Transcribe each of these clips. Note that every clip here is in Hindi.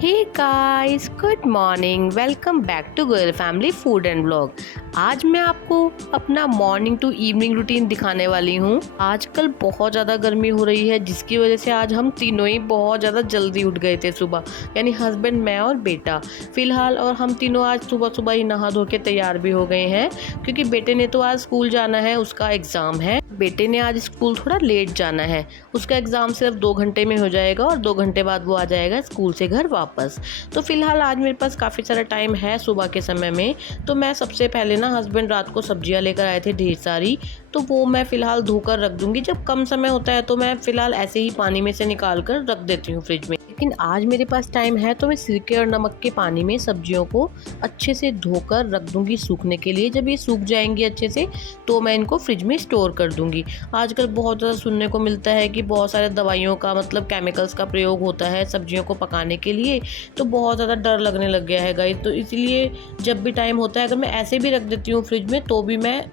Hey guys, good morning. Welcome back to girl family food and blog. आज मैं आपको अपना मॉर्निंग टू इवनिंग रूटीन दिखाने वाली हूँ। आजकल बहुत ज़्यादा गर्मी हो रही है, जिसकी वजह से आज हम तीनों ही बहुत ज़्यादा जल्दी उठ गए थे सुबह, यानी हस्बैंड, मैं और बेटा। फिलहाल और हम तीनों आज सुबह सुबह ही नहा धो के तैयार भी हो गए हैं, क्योंकि बेटे ने तो आज स्कूल जाना है, उसका एग्ज़ाम है। बेटे ने आज स्कूल थोड़ा लेट जाना है, उसका एग्ज़ाम सिर्फ 2 घंटे में हो जाएगा और 2 घंटे बाद वो आ जाएगा स्कूल से घर वापस। तो फिलहाल आज मेरे पास काफ़ी सारा टाइम है सुबह के समय में। तो मैं सबसे पहले ना, हस्बैंड रात को सब्जियां लेकर आए थे ढेर सारी, तो वो मैं फ़िलहाल धोकर रख दूंगी। जब कम समय होता है तो मैं फ़िलहाल ऐसे ही पानी में से निकाल कर रख देती हूँ फ्रिज में। लेकिन आज मेरे पास टाइम है तो मैं सिरके और नमक के पानी में सब्जियों को अच्छे से धोकर रख दूंगी सूखने के लिए। जब ये सूख जाएंगी अच्छे से तो मैं इनको फ्रिज में स्टोर कर दूंगी। आजकल बहुत ज़्यादा सुनने को मिलता है कि बहुत सारे दवाइयों का, मतलब केमिकल्स का प्रयोग होता है सब्जियों को पकाने के लिए, तो बहुत ज़्यादा डर लगने लग गया है गाइस। तो इसलिए जब भी टाइम होता है, अगर मैं ऐसे भी रख देती हूँ फ्रिज में, तो भी मैं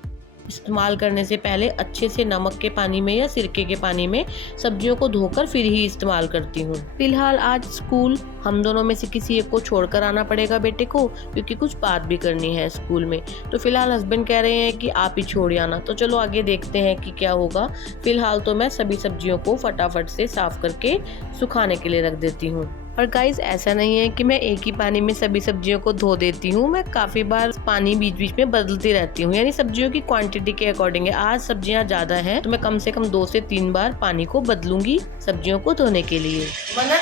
इस्तेमाल करने से पहले अच्छे से नमक के पानी में या सिरके के पानी में सब्जियों को धोकर फिर ही इस्तेमाल करती हूँ। फिलहाल आज स्कूल हम दोनों में से किसी एक को छोड़कर आना पड़ेगा बेटे को, क्योंकि कुछ बात भी करनी है स्कूल में। तो फिलहाल हस्बैंड कह रहे हैं कि आप ही छोड़ आना, तो चलो आगे देखते हैं कि क्या होगा। फिलहाल तो मैं सभी सब्जियों को फटाफट से साफ करके सुखाने के लिए रख देती हूँ। और गाइस, ऐसा नहीं है कि मैं एक ही पानी में सभी सब्जियों को धो देती हूँ, मैं काफ़ी बार पानी बीच बीच में बदलती रहती हूँ, यानी सब्जियों की क्वांटिटी के अकॉर्डिंग है। आज सब्जियाँ ज़्यादा हैं तो मैं कम से कम 2 से 3 बार पानी को बदलूंगी सब्जियों को धोने के लिए। मनन,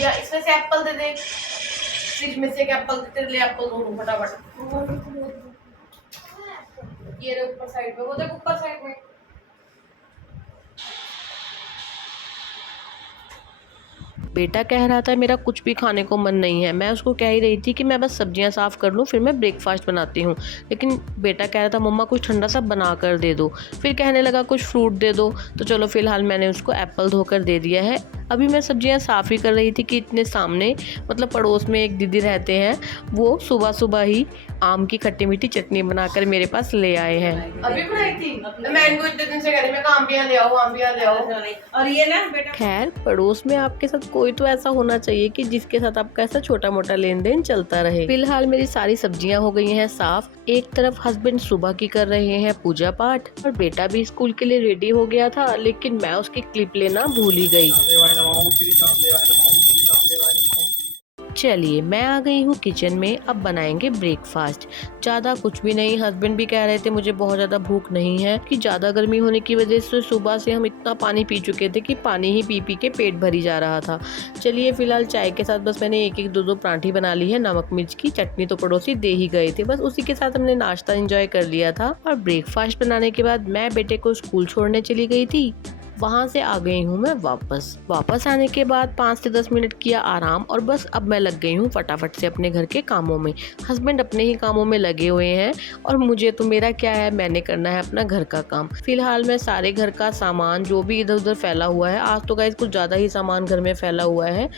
या इसमें से एप्पल दे दे। फ्रिज में से एक एप्पल तेरे लिए एप्पल धो लूं फटाफट। ये रहे ऊपर साइड में, वो देख ऊपर साइड में। बेटा कह रहा था मेरा कुछ भी खाने को मन नहीं है। मैं उसको कह ही रही थी कि मैं बस सब्जियां साफ़ कर लूँ, फिर मैं ब्रेकफास्ट बनाती हूँ। लेकिन बेटा कह रहा था मम्मा कुछ ठंडा सा बना कर दे दो। फिर कहने लगा कुछ फ्रूट दे दो। तो चलो फिलहाल मैंने उसको एप्पल धोकर दे दिया है। अभी मैं सब्जियां साफ़ ही कर रही थी कि इतने सामने, मतलब पड़ोस में एक दीदी रहते हैं, वो सुबह सुबह ही आम की खट्टी मीठी चटनी बनाकर मेरे पास ले आए हैं। अभी बनाई थी मैं, इनको इतने दिन से कह रही मैं, आम भी ले आओ, आम भी ले आओ। और ये ना बेटा, खैर, पड़ोस में आपके साथ कोई तो ऐसा होना चाहिए कि जिसके साथ आपका ऐसा छोटा मोटा लेन देन चलता रहे। फिलहाल मेरी सारी सब्जियां हो गई हैं साफ। एक तरफ हस्बैंड सुबह की कर रहे हैं पूजा पाठ, और बेटा भी स्कूल के लिए रेडी हो गया था, लेकिन मैं उसकी क्लिप लेना भूल ही गई। चलिए, मैं आ गई हूँ किचन में। अब बनाएंगे ब्रेकफास्ट। ज़्यादा कुछ भी नहीं। हस्बैंड भी कह रहे थे मुझे बहुत ज़्यादा भूख नहीं है, कि ज़्यादा गर्मी होने की वजह से सुबह से हम इतना पानी पी चुके थे कि पानी ही पी पी के पेट भरी जा रहा था। चलिए, फिलहाल चाय के साथ बस मैंने एक एक दो दो पराठी बना ली है। नमक मिर्च की चटनी तो पड़ोसी दे ही गए थे, बस उसी के साथ हमने नाश्ता एंजॉय कर लिया था। और ब्रेकफास्ट बनाने के बाद मैं बेटे को स्कूल छोड़ने चली गई थी। वहाँ से आ गई हूँ मैं वापस आने के बाद 5 से 10 मिनट किया आराम, और बस अब मैं लग गई हूँ फटाफट से अपने घर के कामों में। हस्बैंड अपने ही कामों में लगे हुए हैं, और मुझे तो, मेरा क्या है, मैंने करना है अपना घर का काम। फिलहाल मैं सारे घर का सामान जो भी इधर उधर फैला हुआ है, आज तो गाइस कुछ ज़्यादा ही सामान घर में फैला हुआ है,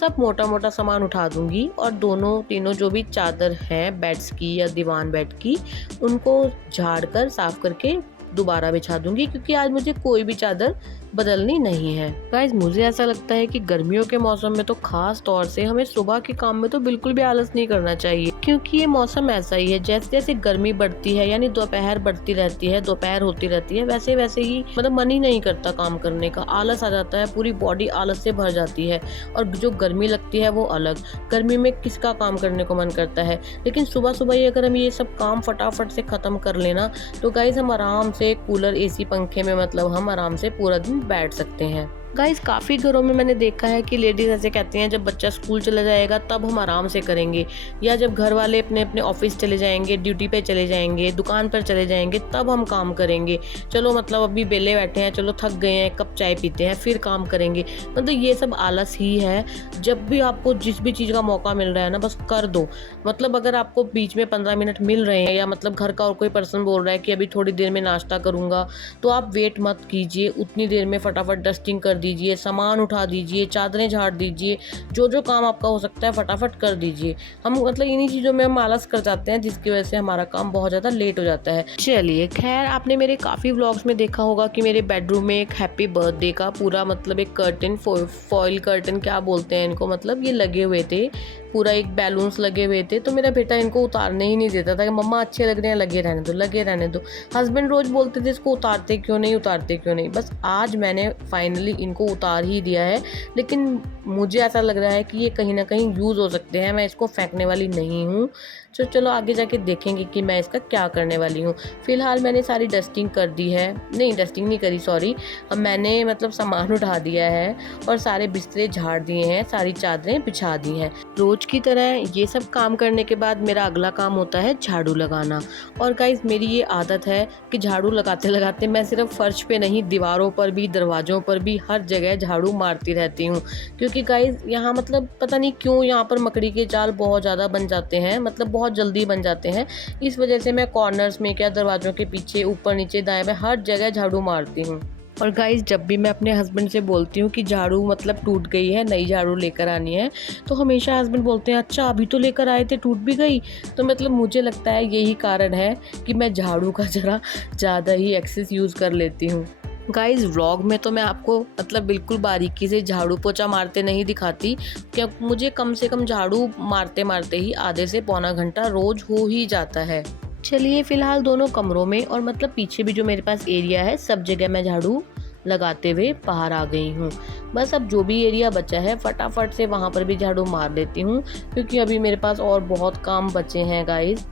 सब मोटा मोटा सामान उठा दूंगी, और दोनों तीनों जो भी चादर है बेड्स की या दीवान बेड की, उनको झाड़ कर साफ करके दोबारा बिछा दूंगी, क्योंकि आज मुझे कोई भी चादर बदलनी नहीं है। गाइस, मुझे ऐसा लगता है कि गर्मियों के मौसम में तो खास तौर से हमें सुबह के काम में तो बिल्कुल भी आलस नहीं करना चाहिए, क्योंकि ये मौसम ऐसा ही है, जैसे जैसे गर्मी बढ़ती है, यानी दोपहर बढ़ती रहती है, दोपहर होती रहती है, वैसे वैसे ही मतलब मन ही नहीं करता काम करने का, आलस आ जाता है, पूरी बॉडी आलस से भर जाती है। और जो गर्मी लगती है वो अलग। गर्मी में किसका काम करने को मन करता है, लेकिन सुबह सुबह ही अगर हम ये सब काम फटाफट से खत्म कर लेना, तो गाइस हम आराम से कूलर, एसी, पंखे में, मतलब हम आराम से पूरा दिन बैठ सकते हैं। गाइस, काफ़ी घरों में मैंने देखा है कि लेडीज़ ऐसे कहती हैं जब बच्चा स्कूल चला जाएगा तब हम आराम से करेंगे, या जब घर वाले अपने अपने ऑफिस चले जाएंगे, ड्यूटी पे चले जाएंगे, दुकान पर चले जाएंगे, तब हम काम करेंगे। चलो, मतलब अभी बेले बैठे हैं, चलो थक गए हैं, कप चाय पीते हैं, फिर काम करेंगे। मतलब ये सब आलस ही है। जब भी आपको जिस भी चीज़ का मौका मिल रहा है ना, बस कर दो। मतलब अगर आपको बीच में 15 मिनट मिल रहे हैं, या मतलब घर का और कोई पर्सन बोल रहा है कि अभी थोड़ी देर में नाश्ता करूँगा, तो आप वेट मत कीजिए, उतनी देर में फटाफट डस्टिंग कर दीजिए, सामान उठा दीजिए, चादरें झाड़ दीजिए, जो जो काम आपका हो सकता है फटाफट कर दीजिए। हम मतलब इन्हीं चीज़ों में हम आलस कर जाते हैं, जिसकी वजह से हमारा काम बहुत ज़्यादा लेट हो जाता है। चलिए खैर, आपने मेरे काफ़ी व्लॉग्स में देखा होगा कि मेरे बेडरूम में एक हैप्पी बर्थडे का पूरा मतलब एक कर्टन, फॉइल कर्टन क्या बोलते हैं इनको, मतलब ये लगे हुए थे, पूरा एक बैलून्स लगे हुए थे। तो मेरा बेटा इनको उतारने ही नहीं देता था कि मम्मा अच्छे लग रहे हैं, लगे रहने दो, लगे रहने दो। हस्बैंड रोज बोलते थे इसको उतारते क्यों नहीं, उतारते क्यों नहीं। बस आज मैंने फाइनली इनको उतार ही दिया है, लेकिन मुझे ऐसा लग रहा है कि ये कहीं ना कहीं यूज़ हो सकते हैं, मैं इसको फेंकने वाली नहीं हूँ। तो चलो आगे जाके देखेंगे कि मैं इसका क्या करने वाली हूँ। फिलहाल मैंने सारी डस्टिंग कर दी है, नहीं डस्टिंग नहीं करी, सॉरी। अब मैंने मतलब सामान उठा दिया है और सारे बिस्तरे झाड़ दिए हैं, सारी चादरें बिछा दी हैं। रोज की तरह ये सब काम करने के बाद मेरा अगला काम होता है झाड़ू लगाना। और गाइस, मेरी ये आदत है कि झाड़ू लगाते लगाते मैं सिर्फ फर्श पे नहीं, दीवारों पर भी, दरवाज़ों पर भी, हर जगह झाड़ू मारती रहती हूँ। क्योंकि गाइस यहाँ मतलब पता नहीं क्यों यहाँ पर मकड़ी के जाल बहुत ज़्यादा बन जाते हैं, मतलब बहुत जल्दी बन जाते हैं। इस वजह से मैं कॉर्नर्स में, क्या दरवाज़ों के पीछे, ऊपर नीचे दाएं बाएं हर जगह झाड़ू मारती हूँ। और गाइस, जब भी मैं अपने हस्बैंड से बोलती हूँ कि झाड़ू मतलब टूट गई है, नई झाड़ू लेकर आनी है, तो हमेशा हस्बैंड बोलते हैं अच्छा अभी तो लेकर आए थे, टूट भी गई। तो मतलब मुझे लगता है यही कारण है कि मैं झाड़ू का ज़रा ज़्यादा ही एक्सेस यूज़ कर लेती हूँ। गाइस, व्लॉग में तो मैं आपको मतलब बिल्कुल बारीकी से झाड़ू पोछा मारते नहीं दिखाती, क्या मुझे कम से कम झाड़ू मारते मारते ही आधे से पौना घंटा रोज हो ही जाता है। चलिए फिलहाल दोनों कमरों में और मतलब पीछे भी जो मेरे पास एरिया है, सब जगह मैं झाड़ू लगाते हुए बाहर आ गई हूँ। बस अब जो भी एरिया बचा है फटाफट से वहाँ पर भी झाड़ू मार देती हूँ, क्योंकि अभी मेरे पास और बहुत काम बचे हैं गाइस।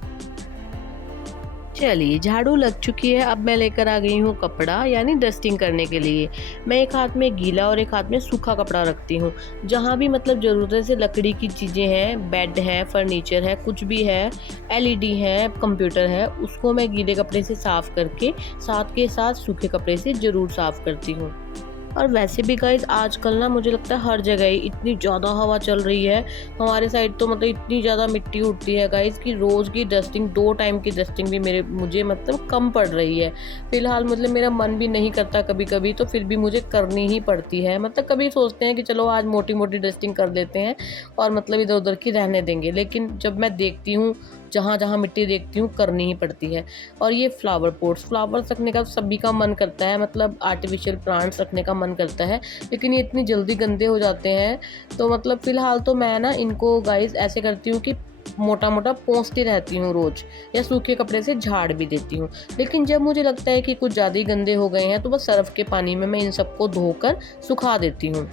चलिए झाड़ू लग चुकी है, अब मैं लेकर आ गई हूँ कपड़ा, यानी डस्टिंग करने के लिए। मैं एक हाथ में गीला और एक हाथ में सूखा कपड़ा रखती हूँ। जहाँ भी मतलब ज़रूरत से लकड़ी की चीज़ें हैं, बेड है, फर्नीचर है, कुछ भी है, एलईडी है, कंप्यूटर है, उसको मैं गीले कपड़े से साफ़ करके साथ के साथ सूखे कपड़े से ज़रूर साफ़ करती हूँ। और वैसे भी गाइस, आजकल ना मुझे लगता है हर जगह ही इतनी ज़्यादा हवा चल रही है, हमारे साइड तो मतलब इतनी ज़्यादा मिट्टी उड़ती है गाइस कि रोज़ की डस्टिंग, 2 टाइम की डस्टिंग भी मुझे मतलब कम पड़ रही है। फिलहाल मतलब मेरा मन भी नहीं करता कभी कभी, तो फिर भी मुझे करनी ही पड़ती है। मतलब कभी सोचते हैं कि चलो आज मोटी मोटी डस्टिंग कर लेते हैं और मतलब इधर उधर की रहने देंगे, लेकिन जब मैं देखती हूँ, जहाँ जहाँ मिट्टी देखती हूँ, करनी ही पड़ती है। और ये फ्लावर्स रखने का सभी का मन करता है, मतलब आर्टिफिशियल प्लांट्स रखने का मन करता है, लेकिन ये इतनी जल्दी गंदे हो जाते हैं। तो मतलब फ़िलहाल तो मैं ना इनको गाइस ऐसे करती हूँ कि मोटा मोटा पोंछती रहती हूँ रोज़, या सूखे कपड़े से झाड़ भी देती हूँ। लेकिन जब मुझे लगता है कि कुछ ज़्यादा ही गंदे हो गए हैं, तो बस सर्फ के पानी में मैं इन सबको धोकर सुखा देती हूँ।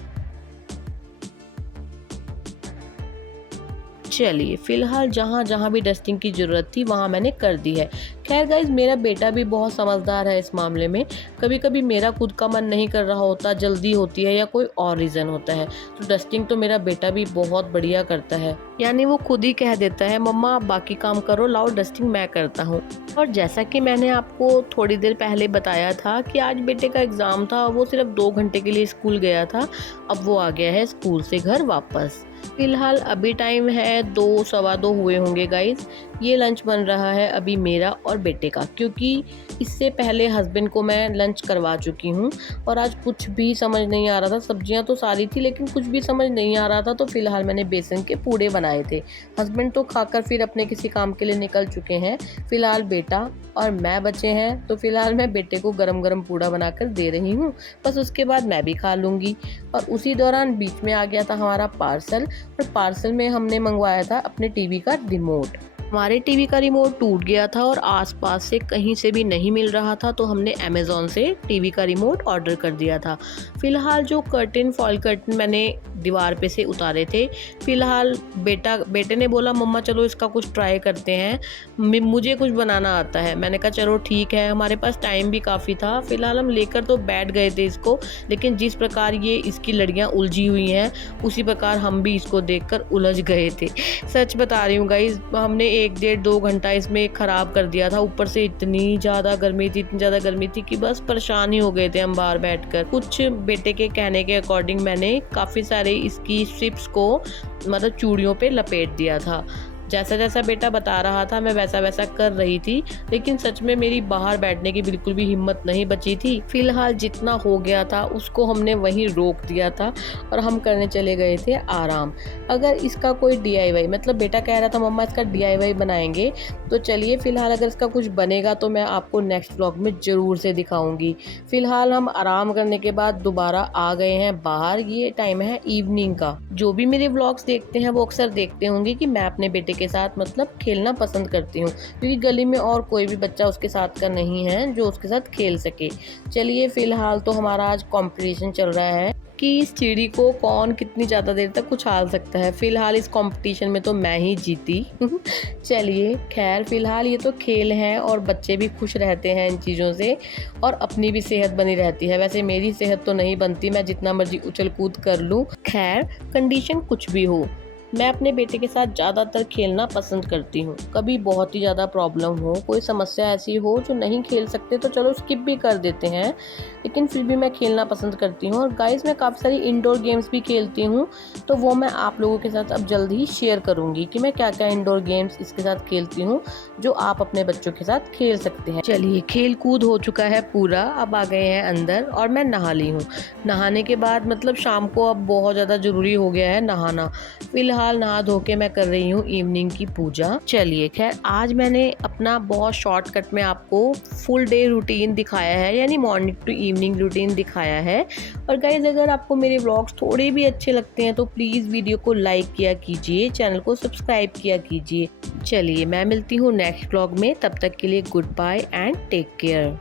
चलिए फिलहाल जहाँ जहाँ भी डस्टिंग की ज़रूरत थी वहाँ मैंने कर दी है। खैर गाइज, मेरा बेटा भी बहुत समझदार है इस मामले में। कभी कभी मेरा खुद का मन नहीं कर रहा होता, जल्दी होती है या कोई और रीज़न होता है, तो डस्टिंग तो मेरा बेटा भी बहुत बढ़िया करता है। यानी वो खुद ही कह देता है मम्मा आप बाकी काम करो, लाओ डस्टिंग मैं करता हूँ। और जैसा कि मैंने आपको थोड़ी देर पहले बताया था कि आज बेटे का एग्ज़ाम था, वो सिर्फ 2 घंटे के लिए स्कूल गया था, अब वो आ गया है स्कूल से घर वापस। फिलहाल अभी टाइम है 2 सवा 2 हुए होंगे गाइज। ये लंच बन रहा है अभी मेरा और बेटे का, क्योंकि इससे पहले हस्बैंड को मैं लंच करवा चुकी हूँ और आज कुछ भी समझ नहीं आ रहा था। सब्जियां तो सारी थी लेकिन कुछ भी समझ नहीं आ रहा था, तो फिलहाल मैंने बेसन के पूड़े बनाए थे। हस्बैंड तो खाकर फिर अपने किसी काम के लिए निकल चुके हैं। फिलहाल बेटा और मैं बचे हैं, तो फिलहाल मैं बेटे को गरम गरम पूड़ा बनाकर दे रही हूँ, बस उसके बाद मैं भी खा लूँगी। और उसी दौरान बीच में आ गया था हमारा पार्सल, और पार्सल में हमने मंगवाया था अपने टीवी का रिमोट। हमारे टीवी का रिमोट टूट गया था और आसपास से कहीं से भी नहीं मिल रहा था, तो हमने अमेज़ॉन से टीवी का रिमोट ऑर्डर कर दिया था। फिलहाल जो फॉइल कर्टन मैंने दीवार पे से उतारे थे, फिलहाल बेटे ने बोला मम्मा चलो इसका कुछ ट्राई करते हैं, मुझे कुछ बनाना आता है। मैंने कहा चलो ठीक है, हमारे पास टाइम भी काफ़ी था। फिलहाल हम लेकर तो बैठ गए थे इसको, लेकिन जिस प्रकार ये इसकी लड़ियाँ उलझी हुई हैं, उसी प्रकार हम भी इसको देखकर उलझ गए थे। सच बता रही हूँ गाइज, हमने 1 डेढ़ 2 घंटा इसमें ख़राब कर दिया था। ऊपर से इतनी ज़्यादा गर्मी थी कि बस परेशान ही हो गए थे हम बाहर बैठकर। कुछ बेटे के कहने के अकॉर्डिंग मैंने काफ़ी सारे इसकी स्ट्रिप्स को मतलब चूड़ियों पे लपेट दिया था। जैसा जैसा बेटा बता रहा था मैं वैसा वैसा कर रही थी, लेकिन सच में मेरी बाहर बैठने की बिल्कुल भी हिम्मत नहीं बची थी। फिलहाल जितना हो गया था उसको हमने वहीं रोक दिया था और हम करने चले गए थे आराम। अगर इसका कोई DIY, मतलब बेटा कह रहा था मम्मा इसका DIY बनाएंगे, तो चलिए फिलहाल अगर इसका कुछ बनेगा तो मैं आपको नेक्स्ट व्लॉग में ज़रूर से दिखाऊंगी। फिलहाल हम आराम करने के बाद दोबारा आ गए हैं बाहर। ये टाइम है इवनिंग का। जो भी मेरे व्लॉग्स देखते हैं वो अक्सर देखते होंगे कि मैं अपने बेटे के साथ मतलब खेलना पसंद करती हूँ, क्योंकि गली में और कोई भी बच्चा उसके साथ का नहीं है जो उसके साथ खेल सके। चलिए फिलहाल तो हमारा आज कंपटीशन चल रहा है कि इस सीढ़ी को कौन कितनी ज़्यादा देर तक उछाल सकता है। फिलहाल इस कंपटीशन में तो मैं ही जीती। चलिए खैर, फिलहाल ये तो खेल है और बच्चे भी खुश रहते हैं इन चीज़ों से और अपनी भी सेहत बनी रहती है। वैसे मेरी सेहत तो नहीं बनती, मैं जितना मर्जी उछल कूद कर लूँ। खैर, कंडीशन कुछ भी हो, मैं अपने बेटे के साथ ज़्यादातर खेलना पसंद करती हूँ। कभी बहुत ही ज़्यादा प्रॉब्लम हो, कोई समस्या ऐसी हो जो नहीं खेल सकते तो चलो स्किप भी कर देते हैं, लेकिन फिर भी मैं खेलना पसंद करती हूँ। और गाइस, मैं काफ़ी सारी इंडोर गेम्स भी खेलती हूँ, तो वो मैं आप लोगों के साथ अब जल्द ही शेयर करूँगी कि मैं क्या क्या इंडोर गेम्स इसके साथ खेलती हूँ जो आप अपने बच्चों के साथ खेल सकते हैं। चलिए, खेल कूद हो चुका है पूरा, अब आ गए हैं अंदर और मैं नहा ली हूँ। नहाने के बाद मतलब शाम को अब बहुत ज़्यादा ज़रूरी हो गया है नहाना। फिलहाल नहा धो के मैं कर रही हूँ इवनिंग की पूजा। चलिए खैर, आज मैंने अपना बहुत शॉर्टकट में आपको फुल डे रूटीन दिखाया है, यानी मॉर्निंग टू इवनिंग रूटीन दिखाया है। और गाइज, अगर आपको मेरे व्लॉग्स थोड़े भी अच्छे लगते हैं तो प्लीज़ वीडियो को लाइक किया कीजिए, चैनल को सब्सक्राइब किया कीजिए। चलिए, मैं मिलती हूँ नेक्स्ट व्लॉग में, तब तक के लिए good bye and take care.